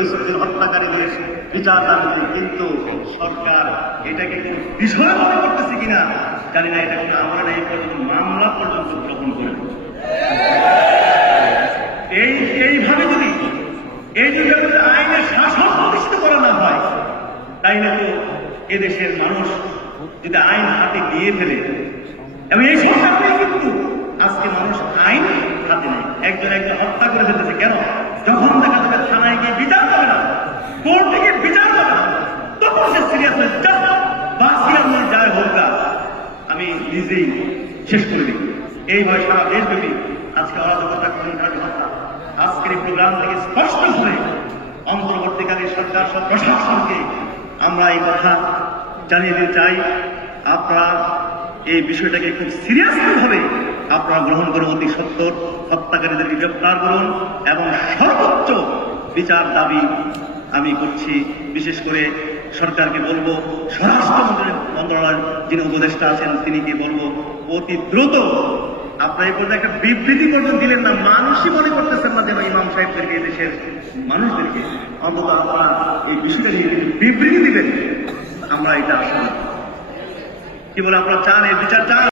রইসুদ্দিন হত্যাকারীদের বিচার দাবিতে কিন্তু সরকার এটাকে কোনো বিষয় মনে করতেছে কিনা জানি না, এটা কিন্তু আমরা এই পর্যন্ত মামলা পর্যন্ত গ্রহণ করে এই, এইভাবে যদি, এই মধ্যে আইনের শাসন প্রতিষ্ঠিত করা না হয় তাইলে তো এদেশের মানুষ যদি আইন হাতে নিয়ে ফেলে, এবং এই সরকারটাই কিন্তু আজকে মানুষ আইন হাতে নেয়। একজন একজন হত্যা করে ফেলতেছে। কেন? যখন দেখা যাবে থানায় গিয়ে বিচার করে না কোর্টে গিয়ে বিচার করে না তখন সে সিরিয়াস হয়ে যা বাসি আমার যায় হোক না, আমি নিজেই শেষ করে দিই। এইভাবে সারা দেশব্যাপী আজকে অরাজকতা হত্যা আজকের এই প্রোগ্রাম থেকে স্পষ্ট করে অন্তর্বর্তীকালীন সরকার সব প্রশাসনকে আমরা এই কথা জানিয়ে দিতে চাই। আপনারা এই বিষয়টাকে খুব সিরিয়াসলি ভাবে আপনারা গ্রহণ করুন, অতি সত্তর। হত্যাকারীদেরকে গ্রেপ্তার করুন এবং সর্বোচ্চ বিচার দাবি আমি করছি। বিশেষ করে সরকারকে বলব স্বরাষ্ট্র মন্ত্রণালয়ের যিনি উপদেষ্টা আছেন, তিনি কি বলব, অতি দ্রুত আপনার এই পর্যন্ত একটা বিবৃতি পর্যন্ত দিলেন না, মানুষই মনে করতেছেন না যেন ইমাম সাহেবদেরকে দেশের মানুষদেরকে। অন্তত আপনারা এই বিষয়টা নিয়ে বিবৃতি দিবেন। আমরা এটা আশা কি বলে আপনারা চান, এই বিচার চান?